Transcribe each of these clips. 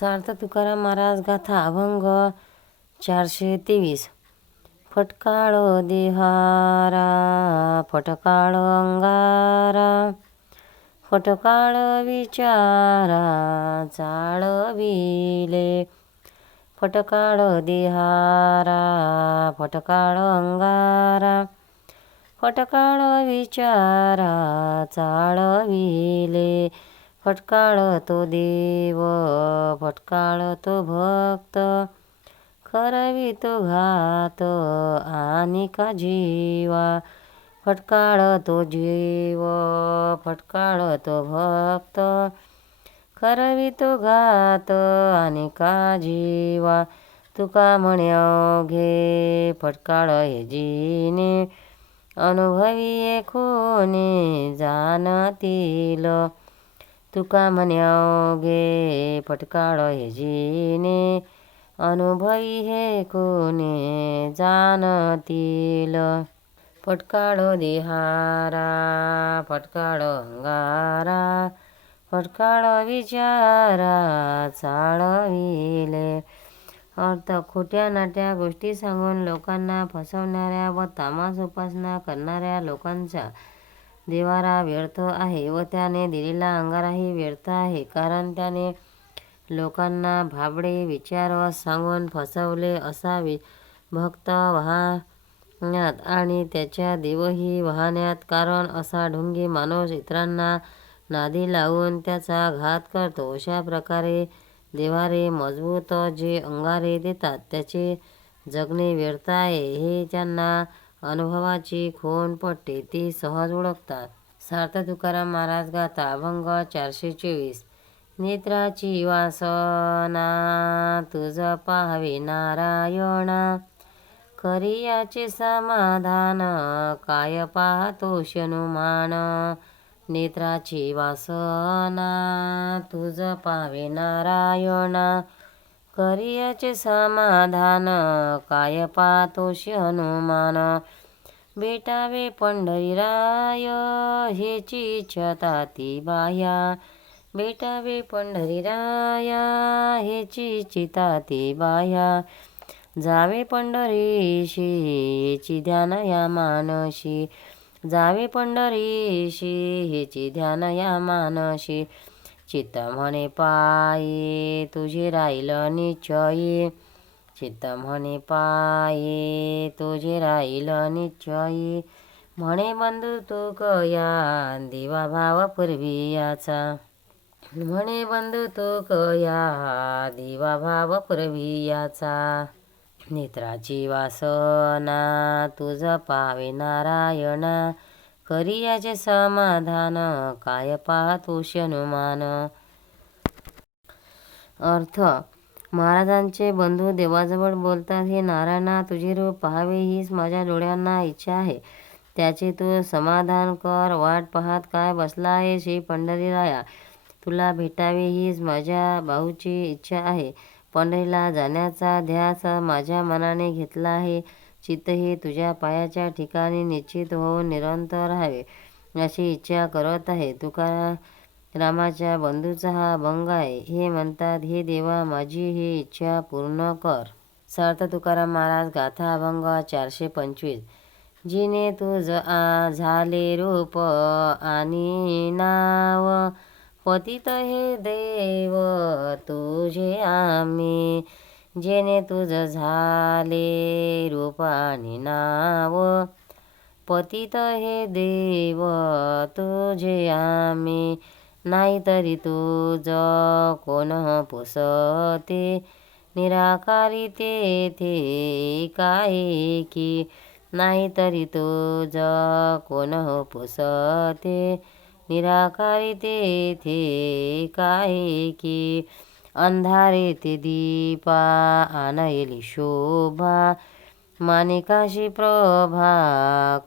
सार्थ तुकाराम महाराज गाथा अभंग चारशे तेवीस. फटकाळ देहारा फटकाळ अंगारा. फटकाळ विचारा चाळविले फटकाळ देहारा फटकाळ अंगारा. फटकाळ विचारा चाळविले फटकाळ तो देव फटकाळ तो भक्त. खरवी तो घात आणि का जीवा? फटकाळ तो जीव फटकाळ तो भक्त. खरवी तो घात आणि का जीवा? तुका म्हणे घे फटकाळ हे जीने. अनुभवी कोणी जाणतील. तुका म्हण्या फटकाळ हेजीने अनुभवी हे कोणे जाणतील? फटकाळ देहारा फटकाळ अंगारा. फटकाळ विचारा चाळविले. अर्थ खोट्या नाट्या गोष्टी सांगून लोकांना फसवणाऱ्या व तामास उपासना करणाऱ्या लोकांचा देवारा व्यर्थ आहे व त्याने दिलेला अंगाराही व्यर्थ आहे. कारण त्याने लोकांना भाबडे विचार सांगून फसवले असा वि भक्त वाहण्यात आणि त्याच्या देवही वाहण्यात. कारण असा ढोंगी माणूस इतरांना नादी लावून त्याचा घात करतो. अशा प्रकारे देवारे मजबूत जे अंगारे देतात त्याचे जगणे व्यर्थ आहे. हे त्यांना अनुभवाची खूण पडते ती सहज ओळखतात. सार्थ तुकाराम महाराज गाथा अभंग चारशे चोवीस. नेत्राची वासना तुझ पाहावे नारायणा. करियाचे समाधान काय पाहतो शनुमान? नेत्राची वासना तुझ पाहावे नारायणा. करियाचे समाधान काय पाहतोशी हनुमान बेटावे पंढरीराय हेची इच्छता ती बाह्या. बेटावे पंढरीराया हेची चिता ती बाह्या. जावे पंढरीशी हेची ध्यान या मानशी. जावे पंढरीशी हेची ध्यान या मानशी. चित्त म्हणे पाये तुझे राहिलं निश्चयी. चित्त म्हणे पाये तुझे राहिलं निश्चयी. म्हणे बंधू तू कया दिवा भाव पूर्वी याचा. म्हणे बंधू तू कया दिवा भाव पूर्वी याचा. नेत्राची वासना तुझ पावे नारायणा. करियाचे समाधान काय पाहतोष शनुमान? अर्थ महाराजांचे बंधू देवाजवळ बोलतात हे नारायणा तुझे रूप पाहावे हीच माझ्या डोळ्यांना इच्छा आहे. त्याचे तू समाधान कर वाट पाहत काय बसला आहे श्री पंढरीराया? तुला भेटावे हीच माझ्या भाऊची इच्छा आहे. पंढरीला जाण्याचा ध्यास माझ्या मनाने घेतला आहे. चित्तही तुझ्या पायाच्या ठिकाणी निश्चित होऊन निरंतर राहावे अशी इच्छा करत आहे. तुकार रामाच्या बंधूचा हा भंग आहे. हे म्हणतात हे देवा माझी ही इच्छा पूर्ण कर. सार्थ तुकाराम महाराज गाथा अभंग चारशे पंचवीस. जिने तुझ आ झाले रूप आणि नाव पतित हे देव तुझे आम्ही जेने तुझ झाले रूपाने नाव. पतित हे देव तुझे आम्ही नाहीतरी तुझ कोण पुसते? निराकारी तेथे काही की नाहीतरी तुझ कोण पुसते? निराकारी तेथे काही की अंधारे ते दीपा आणयली शोभा. मानिकाशी प्रभा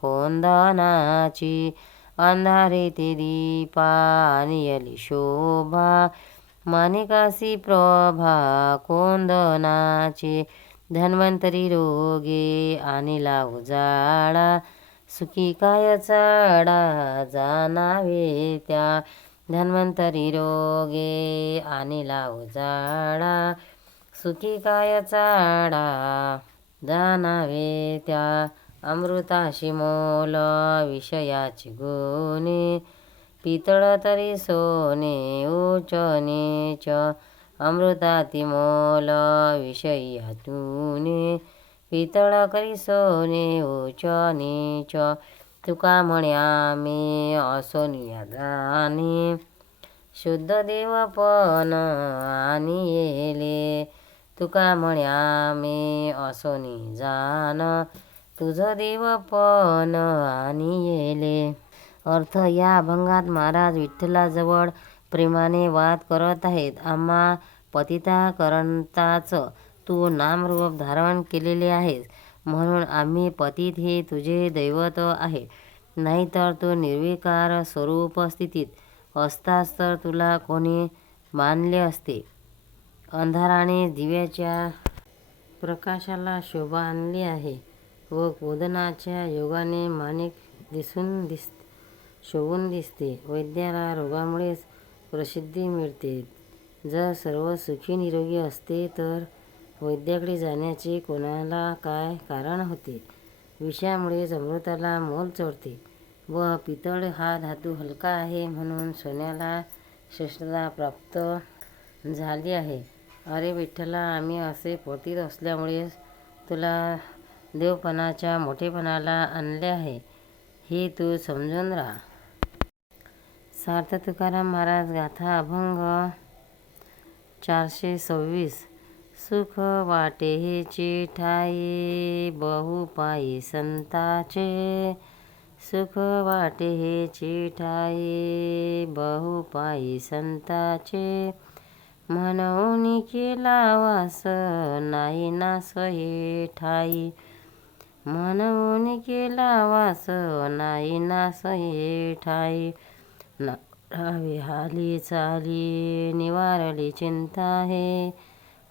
कोंदनाची अंधारे ते दीपा आनयली शोभा. मानिकाशी प्रभा कोंदनाची धन्वंतरी रोगे आणिला उजाळा सुखी काय चाडा जाणावे त्या. धन्वंतरी रोगे आणि लावू जाडा. सुखी काय चाडा? जाणावे त्या अमृताशी मोल विषयाची गुणे. पितळ तरी सोने उच नीच. अमृताती मोल विषयी तुने पितळ करी सोने उच नीच. तुका म्हणे आम्ही असोनिया जाणे शुद्ध देवपण आणि येले. तुका म्हणे आम्ही असोनी जाण तुझं देवपण आणि येले. अर्थ या अभंगात महाराज विठ्ठलाजवळ प्रेमाने वाद करत आहेत. आम्हा पतिताकरताच तू नामरूप धारण केलेले आहेस. म्हणून आम्ही पतित हे तुझे दैवत आहे. नाहीतर तू निर्विकार स्वरूप स्थितीत असतास तर तुला कोणी मानले असते? अंधाराने दिव्याच्या प्रकाशाला शोभा आणली आहे व गोधनाच्या योगाने माणिक दिसून दिस शोभून दिसते. वैद्याला रोगामुळेच प्रसिद्धी मिळते. जर सर्व सुखी निरोगी असते तर वैद्याकडे जाण्याचे कोणाला काय कारण होते? विषयामुळेच अमृताला मोल चढते. व पितळ हा धातू हलका आहे म्हणून सोन्याला श्रेष्ठता प्राप्त झाली आहे. अरे विठ्ठला आम्ही असे पोटीत असल्यामुळे तुला देवपणाच्या मोठेपणाला आणले आहे. हे तू समजून राहा. सार्थ तुकाराम महाराज गाथा अभंग चारशे सव्वीस. सुख वाटे हे चिठाई बहुपायी संताचे सुख वाटे हे चिठाई बहुपायी संताचे. म्हणून केला वास नाही नास हे ठाई म्हणून केला वास नाही नास हे ठाई राहावे हाली चाली निवारली चिंता हे.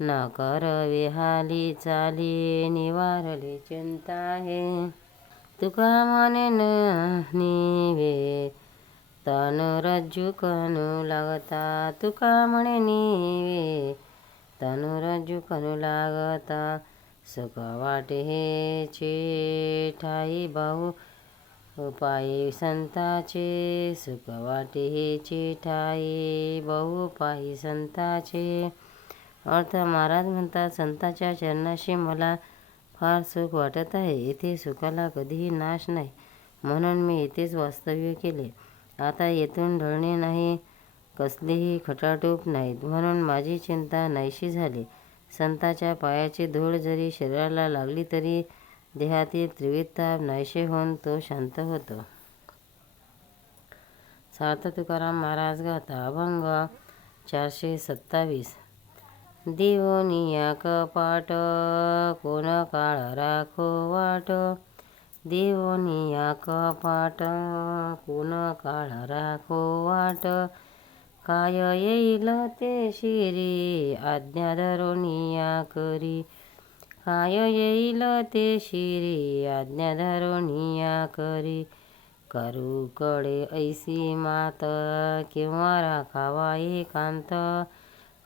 न करवे हाली चाली निवारली चिंता हे. तुका मने निवे. तनु रज्जू कनु लागता तुका म्हणे निवे. तनु रज्जू कनु लागता सुख वाटे हे ठाई भाऊ. पायी संताचे सुख वाटे हे ठाई बहु पायी संताचे. अर्थ महाराज म्हणतात संताच्या चरणाशी मला फार सुख वाटत आहे. येथे सुखाला कधीही नाश नाही. म्हणून मी येथेच वास्तव्य केले. आता येथून ढळणे नाही कसलीही खटाटूप नाहीत. म्हणून माझी चिंता नाहीशी झाली. संताच्या पायाची धूळ जरी शरीराला लागली तरी देहातील त्रिविताप नाहीशे होऊन तो शांत होतो. सार्थ तुकाराम महाराज गाथा अभंग चारशे सत्तावीस. देवनिया कपाट कोण काळ राखो वाट. देवनिया कपाट कोण काळ राखो वाट. काय येईल ते शिरी आज्ञा धरोनिया करी. काय येईल ते शिरी आज्ञा धरोनिया करी. करू कडे ऐसी मात किंवा राखावा एकांत.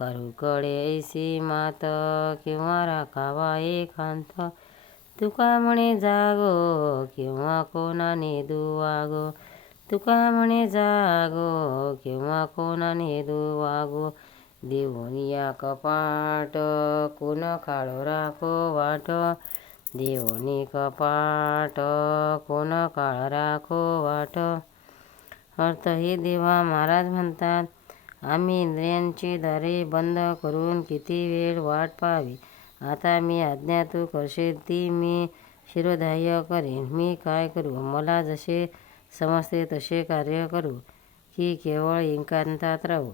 करुकडे ऐसी मात किंवा राखावा एकांत तुका म्हणे जागो किंवा कोणाने दुवागो. तुका म्हणे जागो किंवा कोणाने दुवागो. देवनिया कपाट कोण काळो राखो वाट. देवनी कपाट कोण काळ राखो वाट. अर्थ हे देवा महाराज म्हणतात आम्ही इंद्रियांची दारे बंद करून किती वेळ वाट पाहावी? आता मी आज्ञा तू करशील ती मी शिरोधार्य करेन. मी काय करू? मला जसे समजते तसे कार्य करू. की केवळ एकांतात राहू.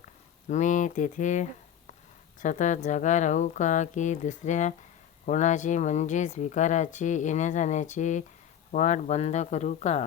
मी तेथे सतत जागा राहू का की दुसऱ्या कोणाची? म्हणजेच विकाराची येण्याजाण्याची वाट बंद करू का?